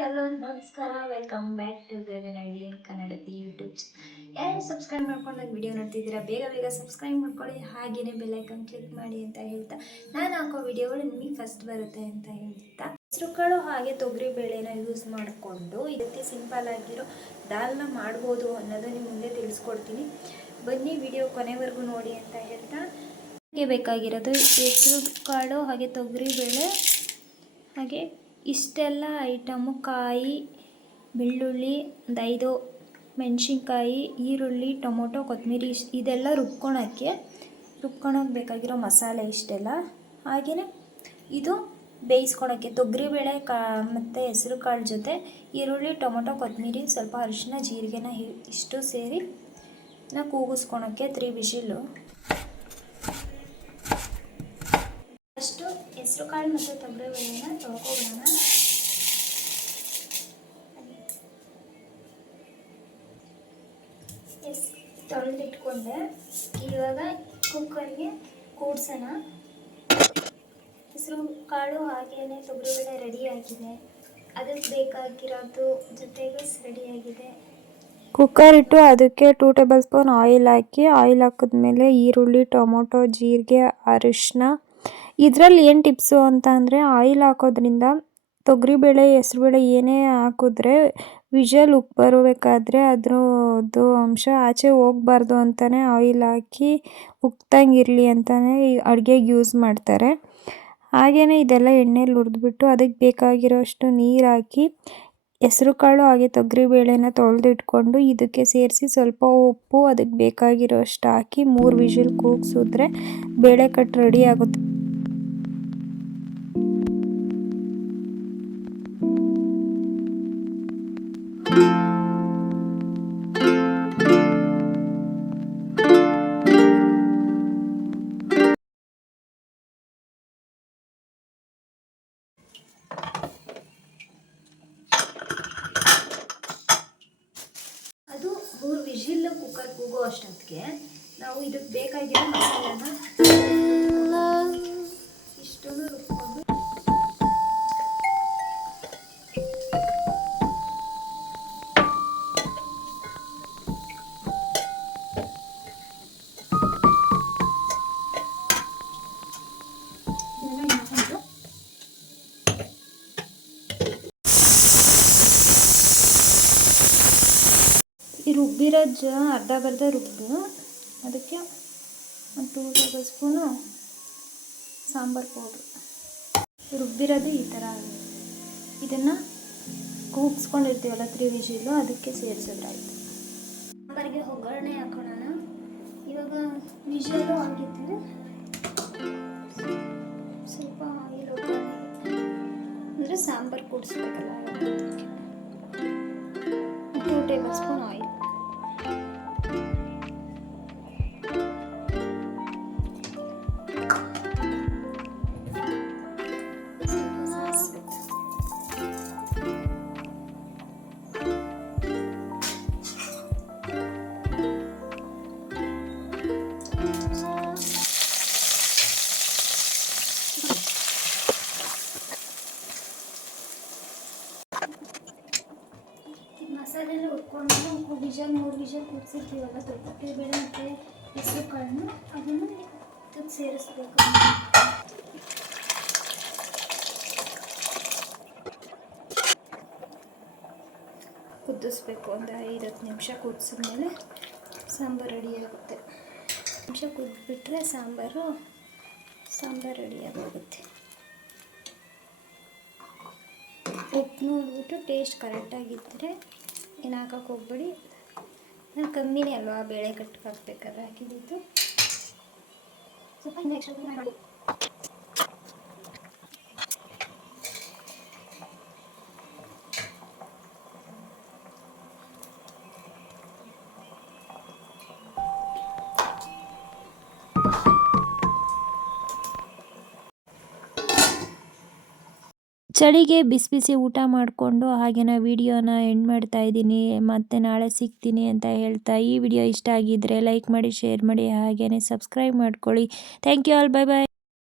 Hello, ನಮಸ್ಕಾರ. Welcome back to Gaganahalli Kannadathi YouTube ಯಾರು subscribe ಮಾಡ್ಕೊಂಡು ನನ್ನ ವಿಡಿಯೋ ನೋಡ್ತಿದ್ದೀರಾ, ಬೇಗ ಬೇಗ ಸಬ್ಸ್ಕ್ರೈಬ್ ಮಾಡ್ಕೊಳ್ಳಿ. ಹಾಗೆಯೇ ಬೆಲ್ಲೈಕನ್ ಕ್ಲಿಕ್ ಮಾಡಿ ಅಂತ ಹೇಳ್ತಾ ನಾನು ಹಾಕೋ ವಿಡಿಯೋಗಳು ನಿಮಗೆ ಫಸ್ಟ್ ಬರುತ್ತೆ ಅಂತ ಹೇಳ್ತಾ. ಹೆಸರುಕಾಳು ಹಾಗೆ ತೊಗರಿ ಬೇಳೆನ ಯೂಸ್ ಮಾಡಿಕೊಂಡು ಇದಕ್ಕೆ ಸಿಂಪಲ್ ಆಗಿರೋ ದಾಲ್ನ ಮಾಡ್ಬೋದು ಅನ್ನೋದು ನಿಮ್ಮ ಮುಂದೆ ತಿಳಿಸ್ಕೊಡ್ತೀನಿ. ಬನ್ನಿ ವಿಡಿಯೋ ಕೊನೆವರೆಗೂ ನೋಡಿ ಅಂತ ಹೇಳ್ತಾ. ಬೇಕಾಗಿರೋದು ಹೆಸರು ಕಾಳು ಹಾಗೆ ತೊಗರಿ ಬೇಳೆ ಹಾಗೆ ಇಷ್ಟೆಲ್ಲ ಐಟಮು, ಕಾಯಿ, ಬೆಳ್ಳುಳ್ಳಿ ಒಂದು ಐದು ಮೆಣಸಿನ್ಕಾಯಿ, ಈರುಳ್ಳಿ, ಟೊಮೊಟೊ, ಕೊತ್ತಂಬರಿ ಇಷ್ಟು ಇದೆಲ್ಲ ರುಬ್ಕೊಳಕ್ಕೆ ರುಬ್ಕೊಳಕ್ಕೆ ಬೇಕಾಗಿರೋ ಮಸಾಲೆ ಇಷ್ಟೆಲ್ಲ. ಹಾಗೆಯೇ ಇದು ಬೇಯಿಸ್ಕೊಳಕ್ಕೆ ತೊಗರಿಬೇಳೆ, ಕಾ, ಮತ್ತು ಹೆಸರು ಕಾಳು ಜೊತೆ ಈರುಳ್ಳಿ, ಟೊಮೊಟೊ, ಕೊತ್ತಂಬರಿ, ಸ್ವಲ್ಪ ಅರಿಶಿನ, ಜೀರಿಗೆನ ಇಷ್ಟು ಸೇರಿ ನಾ ಕೂಗಿಸ್ಕೊಳಕ್ಕೆ ತ್ರೀ ಬಿಸಿಲು ಫಸ್ಟು ಹೆಸರು ಕಾಳು ಮತ್ತು ತೊಗರಿಬೇಳೆನ ತೊಳೆದಿಟ್ಕೊಂಡೆ ಇವಾಗ ಕುಕ್ಕರ್ಗೆ ಕೂಡ್ಸೋಣ. ಹೆಸರು ಕಾಳು ಹಾಗೇನೆ ತೊಗರಿಬೇಳೆ ರೆಡಿ ಆಗಿದೆ. ಅದಕ್ಕೆ ಬೇಕಾಗಿರೋದು ಜೊತೆಗೆ ರೆಡಿಯಾಗಿದೆ ಕುಕ್ಕರ್ ಇಟ್ಟು ಅದಕ್ಕೆ ಟೂ ಟೇಬಲ್ ಸ್ಪೂನ್ ಆಯಿಲ್ ಹಾಕಿ ಆಯಿಲ್ ಹಾಕಿದ್ಮೇಲೆ ಈರುಳ್ಳಿ, ಟೊಮೊಟೊ, ಜೀರಿಗೆ ಅರಿಶಿನ ಇದರಲ್ಲಿ ಏನು ಟಿಪ್ಸು ಅಂತ ಅಂದರೆ ಆಯಿಲ್ ಹಾಕೋದ್ರಿಂದ ತೊಗರಿಬೇಳೆ, ಹೆಸ್ರುಬೇಳೆ ಏನೇ ಹಾಕಿದ್ರೆ ವಿಷಲ್ ಉಪ್ಪು ಬರಬೇಕಾದ್ರೆ ಅದ್ರದ್ದು ಅಂಶ ಆಚೆ ಹೋಗ್ಬಾರ್ದು ಅಂತಲೇ ಆಯಿಲ್ ಹಾಕಿ ಉಕ್ದಂಗೆ ಇರಲಿ ಅಂತಲೇ ಅಡುಗೆಗೆ ಯೂಸ್ ಮಾಡ್ತಾರೆ. ಹಾಗೆಯೇ ಇದೆಲ್ಲ ಎಣ್ಣೆಲಿ ಹುರಿದ್ಬಿಟ್ಟು ಅದಕ್ಕೆ ಬೇಕಾಗಿರೋಷ್ಟು ನೀರು ಹಾಕಿ ಹೆಸ್ರು ಕಾಳು ಹಾಗೆ ತೊಗರಿಬೇಳೆನ ತೊಳೆದಿಟ್ಕೊಂಡು ಇದಕ್ಕೆ ಸೇರಿಸಿ ಸ್ವಲ್ಪ ಉಪ್ಪು ಅದಕ್ಕೆ ಬೇಕಾಗಿರೋಷ್ಟು ಹಾಕಿ ಮೂರು ವಿಷಲ್ ಕೂಗಿಸಿದ್ರೆ ಬೇಳೆ ಕಟ್ಟು ರೆಡಿ ಆಗುತ್ತೆ. ವಿಜಿಲ್ ಕುಕ್ಕರ್ ಕೂಗೋ ಅಷ್ಟೊತ್ತಿಗೆ ನಾವು ಇದಕ್ಕೆ ಬೇಕಾಗಿರೋ ಮಸಾಲೆನ ಈ ರುಬ್ಬಿರೋ ಜ, ಅರ್ಧ ಬರ್ಧ ರುಬ್ಬು ಅದಕ್ಕೆ ಒಂದು two tablespoon sambar powder. ರುಬ್ಬಿರೋದು ಈ ಥರ ಇದನ್ನು ಕೂಗಿಸ್ಕೊಂಡಿರ್ತೀವಲ್ಲ ತ್ರೀ ವಿಜಿಲು ಅದಕ್ಕೆ ಸೇರಿಸಿದ್ರಾಯ್ತು ಸಾಂಬಾರಿಗೆ ಒಗ್ಗರಣೆ ಹಾಕೋಣ ಇವಾಗ ವಿಜಿಲು ಆಗಿತ್ತು ಸ್ವಲ್ಪ ಆಯಿಲ್ ಒಗ್ಗರಣೆ ಅಂದರೆ ಸಾಂಬಾರು ಕೂಡಿಸ್ಬೇಕಲ್ಲ ಟೂ ಟೇಬಲ್ ಸ್ಪೂನ್ ಆಯಿಲ್. ಮಸಾಲೆಲ್ಲ ಒಂದು ವಿಷನ್ ಮೂರು ವಿಜಲ್ ಕುದಿಸಿರ್ತೀವಲ್ಲ ದೊಡ್ಡ ಬೇಳೆ ಮತ್ತು ಹೆಸರು ಕಾಳನ್ನು ಅದನ್ನು ಇದಕ್ಕೆ ಸೇರಿಸ್ಬೇಕು. ಕುದಿಸ್ಬೇಕು. ಒಂದು ಐದು ಹತ್ತು ನಿಮಿಷ ಕುದಿಸಿದ್ಮೇಲೆ ಸಾಂಬಾರು ರೆಡಿಯಾಗುತ್ತೆ ನಿಮಿಷ ಕುದ್ಬಿಟ್ರೆ ಸಾಂಬಾರು ಸಾಂಬಾರು ರೆಡಿಯಾಗೋಗುತ್ತೆ ಉಪ್ಪು ನೋಡಿಬಿಟ್ಟು ಟೇಸ್ಟ್ ಕರೆಕ್ಟಾಗಿದ್ದರೆ ಏನು ಹಾಕೋಕೆ ಹೋಗ್ಬೇಡಿ. ನಾನು ಕಮ್ಮಿನೇ ಅಲ್ವಾ ಬೇಳೆ ಕಟ್ಟಿಗೆ ಹಾಕ್ಬೇಕಾದ್ರೆ ಹಾಕಿದ್ದು? ಸ್ವಲ್ಪ ನೆಕ್ಸ್ಟ್ ಮಾಡಿ ಚಳಿಗೆ ಬಿಸಿ ಬಿಸಿ ಊಟ ಮಾಡಿಕೊಂಡು ಹಾಗೆ ನಾ ವಿಡಿಯೋನ ಎಂಡ್ ಮಾಡ್ತಾ ಇದ್ದೀನಿ. ಮತ್ತೆ ನಾಳೆ ಸಿಗ್ತೀನಿ ಅಂತ ಹೇಳ್ತಾ ಈ ವಿಡಿಯೋ ಇಷ್ಟ ಆಗಿದ್ದರೆ ಲೈಕ್ ಮಾಡಿ ಶೇರ್ ಮಾಡಿ ಹಾಗೆಯೇ ಸಬ್ಸ್ಕ್ರೈಬ್ ಮಾಡ್ಕೊಳ್ಳಿ. Thank you all bye bye